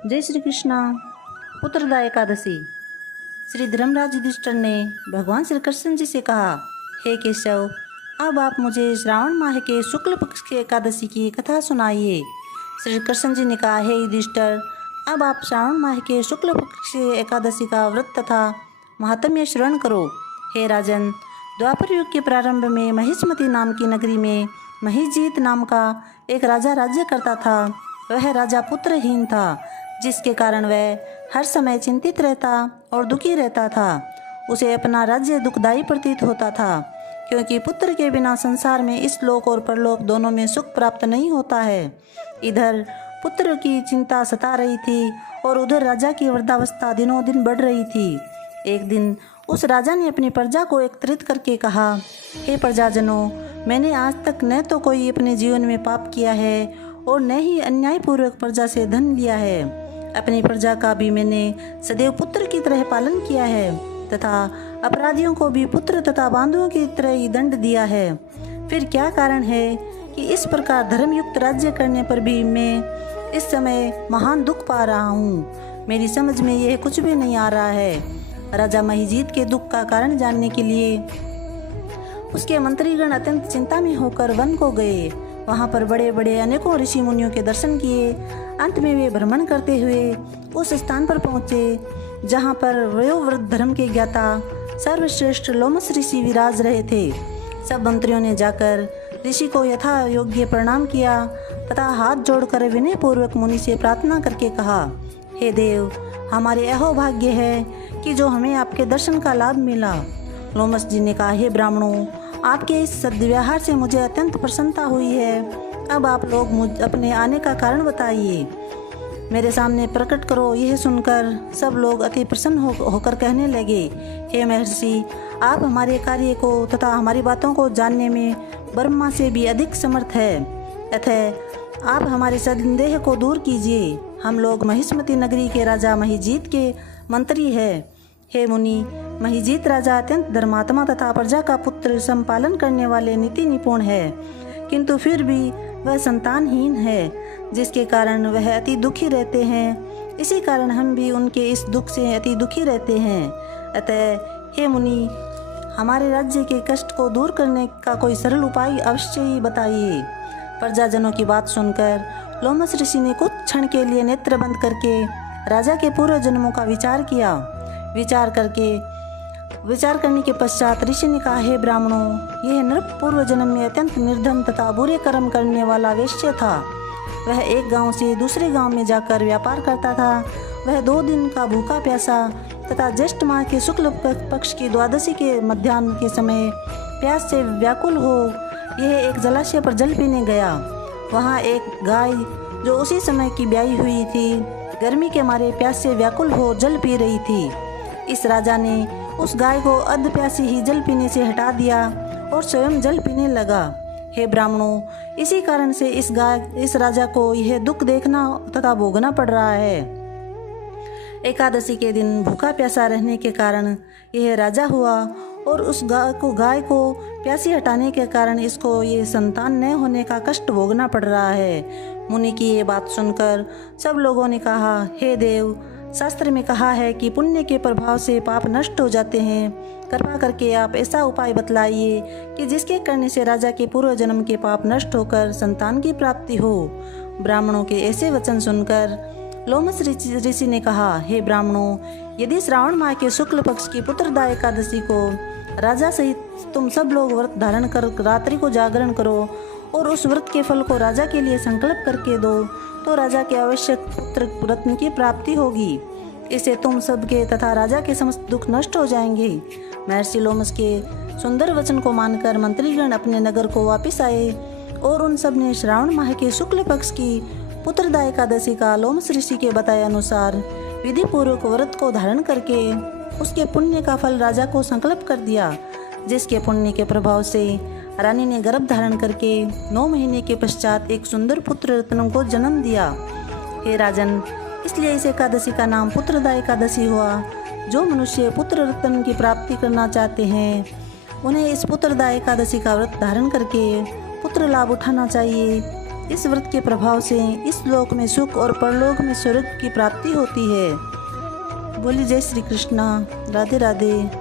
जय श्री कृष्णा। पुत्रदा एकादशी। श्री धर्मराज युधिष्ठिर ने भगवान श्री कृष्ण जी से कहा, हे केशव, अब आप मुझे श्रावण माह के शुक्ल पक्ष की एकादशी की कथा सुनाइए। श्री कृष्ण जी ने कहा, हे युधिष्ठिर, अब आप श्रावण माह के शुक्ल पक्ष की एकादशी का व्रत तथा महात्म्य श्रवण करो। हे राजन, द्वापर युग के प्रारंभ में महिष्मती नाम की नगरी में महिजीत नाम का एक राजा राज्य करता था। वह राजा पुत्रहीन था, जिसके कारण वह हर समय चिंतित रहता और दुखी रहता था। उसे अपना राज्य दुखदायी प्रतीत होता था, क्योंकि पुत्र के बिना संसार में इस लोक और परलोक दोनों में सुख प्राप्त नहीं होता है। इधर पुत्र की चिंता सता रही थी और उधर राजा की वृद्धावस्था दिनों दिन बढ़ रही थी। एक दिन उस राजा ने अपनी प्रजा को एकत्रित करके कहा, हे प्रजाजनों, मैंने आज तक न तो कोई अपने जीवन में पाप किया है और न ही अन्यायपूर्वक प्रजा से धन लिया है। अपनी प्रजा का भी मैंने सदैव पुत्र की तरह पालन किया है तथा अपराधियों को भी पुत्र तथा बांधुओं की तरह ही दंड दिया है। फिर क्या कारण है कि इस प्रकार धर्मयुक्त राज्य करने पर भी मैं इस समय महान दुख पा रहा हूँ? मेरी समझ में यह कुछ भी नहीं आ रहा है। राजा महिजीत के दुख का कारण जानने के लिए उसके मंत्रीगण अत्यंत चिंता में होकर वन को गए। वहाँ पर बड़े बड़े अनेकों ऋषि मुनियों के दर्शन किए। अंत में वे भ्रमण करते हुए उस स्थान पर पहुँचे जहाँ पर वयोवृद्ध धर्म के ज्ञाता सर्वश्रेष्ठ लोमस ऋषि विराज रहे थे। सब मंत्रियों ने जाकर ऋषि को यथा योग्य प्रणाम किया तथा हाथ जोड़कर विनयपूर्वक मुनि से प्रार्थना करके कहा, हे देव, हमारे अहोभाग्य है कि जो हमें आपके दर्शन का लाभ मिला। लोमस जी ने कहा, हे ब्राह्मणों, आपके इस सद्व्यवहार से मुझे अत्यंत प्रसन्नता हुई है। अब आप लोग मुझ अपने आने का कारण बताइए, मेरे सामने प्रकट करो। यह सुनकर सब लोग अति प्रसन्न होकर कहने लगे, हे महर्षि, आप हमारे कार्य को तथा हमारी बातों को जानने में ब्रह्मा से भी अधिक समर्थ है। अतः आप हमारे संदेह को दूर कीजिए। हम लोग महिष्मती नगरी के राजा महिजीत के मंत्री हैं। हे मुनि, महिजीत राजा अत्यंत धर्मात्मा तथा प्रजा का पुत्र संपालन करने वाले नीति निपुण है, किंतु फिर भी वह संतानहीन है, जिसके कारण वह अति दुखी रहते हैं। इसी कारण हम भी उनके इस दुख से अति दुखी रहते हैं। अतः हे मुनि, हमारे राज्य के कष्ट को दूर करने का कोई सरल उपाय अवश्य ही बताइए। प्रजाजनों की बात सुनकर लोमस ऋषि ने कुछ क्षण के लिए नेत्र बंद करके राजा के पूर्व जन्मों का विचार किया। विचार करने के पश्चात ऋषि ने कहा, हे ब्राह्मणों, यह नर पूर्व जन्म में अत्यंत निर्धन तथा बुरे कर्म करने वाला वेश्य था। वह एक गांव से दूसरे गांव में जाकर व्यापार करता था। वह 2 दिन का भूखा प्यासा तथा ज्येष्ठ माह के शुक्ल पक्ष की द्वादशी के मध्याह्न के समय प्यास से व्याकुल हो यह एक जलाशय पर जल पीने गया। वहाँ एक गाय जो उसी समय की ब्याई हुई थी, गर्मी के मारे प्यास से व्याकुल हो जल पी रही थी। इस राजा ने उस गाय को अध प्यासी ही जल पीने से हटा दिया और स्वयं जल पीने लगा। हे ब्राह्मणों, इसी कारण से इस राजा को यह दुख देखना तथा भोगना पड़ रहा है। एकादशी के दिन भूखा प्यासा रहने के कारण यह राजा हुआ और उस गाय को प्यासी हटाने के कारण इसको ये संतान न होने का कष्ट भोगना पड़ रहा है। मुनि की ये बात सुनकर सब लोगों ने कहा, हे देव, शास्त्र में कहा है कि पुण्य के प्रभाव से पाप नष्ट हो जाते हैं। कृपा करके आप ऐसा उपाय बतलाइए कि जिसके करने से राजा के पूर्व जन्म के पाप नष्ट होकर संतान की प्राप्ति हो। ब्राह्मणों के ऐसे वचन सुनकर लोमस ऋषि ने कहा, हे ब्राह्मणों, यदि श्रावण माह के शुक्ल पक्ष की पुत्रदा एकादशी को राजा सहित तुम सब लोग व्रत धारण कर रात्रि को जागरण करो और उस व्रत के फल को राजा के लिए संकल्प करके दो, तो राजा के आवश्यक पुत्र रत्न की प्राप्ति होगी। इससे तुम सबके तथा राजा के समस्त दुख नष्ट हो जाएंगे। महर्षि लोमस के सुंदर वचन को मानकर मंत्रीगण अपने नगर को वापस आए और उन सब ने श्रावण माह के शुक्ल पक्ष की पुत्रदा एकादशी का लोमस ऋषि के बताए अनुसार विधि पूर्वक व्रत को धारण करके उसके पुण्य का फल राजा को संकल्प कर दिया, जिसके पुण्य के प्रभाव से रानी ने गर्भ धारण करके 9 महीने के पश्चात एक सुंदर पुत्र रत्न को जन्म दिया। हे राजन, इसलिए इस एकादशी का नाम पुत्रदा एकादशी हुआ। जो मनुष्य पुत्र रत्न की प्राप्ति करना चाहते हैं, उन्हें इस पुत्रदा एकादशी का व्रत धारण करके पुत्र लाभ उठाना चाहिए। इस व्रत के प्रभाव से इस लोक में सुख और परलोक में स्वर्ग की प्राप्ति होती है। बोली जय श्री कृष्णा। राधे राधे।